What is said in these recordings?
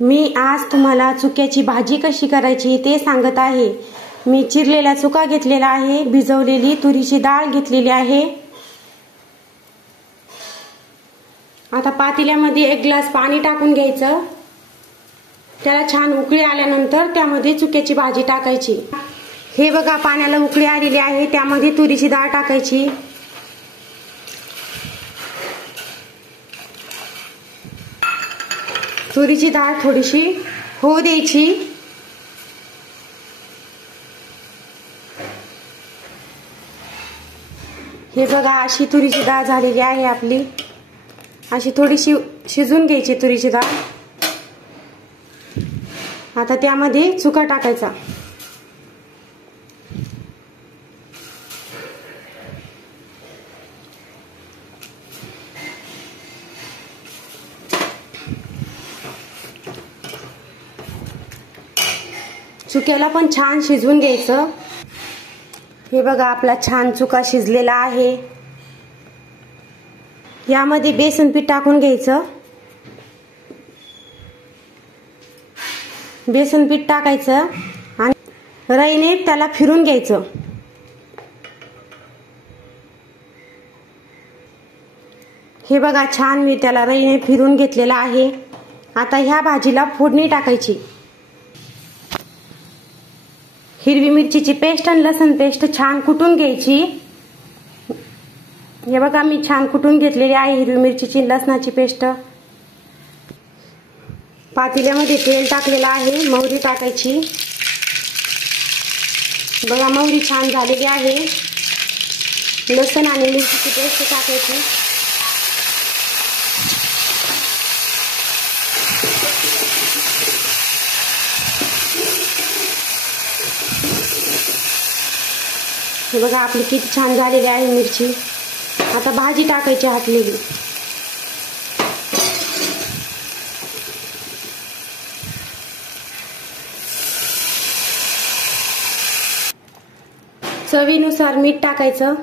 मी आज तुम्हाला चुक्याची भाजी कशी करायची ते सांगत आहे। मी चिरलेला चुका घेतलेला आहे, भिजवलेली तुरीची डाळ घेतलेली आहे। आता पातेल्यामध्ये 1 ग्लास पाणी टाकून घ्यायचं। त्याला छान उकळी आल्यानंतर त्यामध्ये चुक्याची भाजी टाकायची। हे बघा पाण्याला उकळी आलेली आहे, त्यामध्ये तुरीची डाळ टाकायची। तुरीची डाळ थोडीशी होऊ द्यायची। हे बघा अशी तुरीची डाळ झालेली आहे आपली। अशी थोडीशी शिजून घ्यायची तुरीची डाळ। आता त्यामध्ये चुका टाकायचा। चुक्याला पण छान शिजवून घ्यायचं। हे बघा आपला छान चुका शिजलेला आहे। यामध्ये बेसन पीठ टाकून घ्यायचं। बेसन पीठ टाकायचं आणि रईने त्याला फिरून घ्यायचं। हे बघा छान मी त्याला रईने फिरून घेतलेला आहे। आता ह्या भाजीला फोडणी टाकायची। हिरवी मिरचीची पेस्ट आणि लसूण पेस्ट छान कुटून घ्यायची। हे बघा मी छान कुटून घेतलेली आहे हिरवी मिरचीची लसणाची पेस्ट। पातेल्यामध्ये तेल टाकलेलं आहे, मोहरी टाकायची। बघा मोहरी छान झालेली आहे। लसूण आणि मिरचीची पेस्ट टाकायची। हे बघा आपली किती छान झालेली आहे मिरची। आता भाजी टाकायची हाटलेली। चवीनुसार मीठ टाकायचं।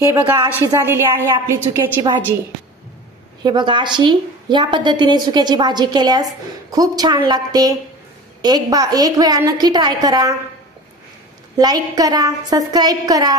हे बघा अशी झालेली आहे आपली चुक्याची भाजी। हे बघा अशी या पद्धतीने चुक्याची भाजी केल्यास खूप छान लागते। एक वेळा नक्की ट्राय करा। लाईक करा, सबस्क्राईब करा।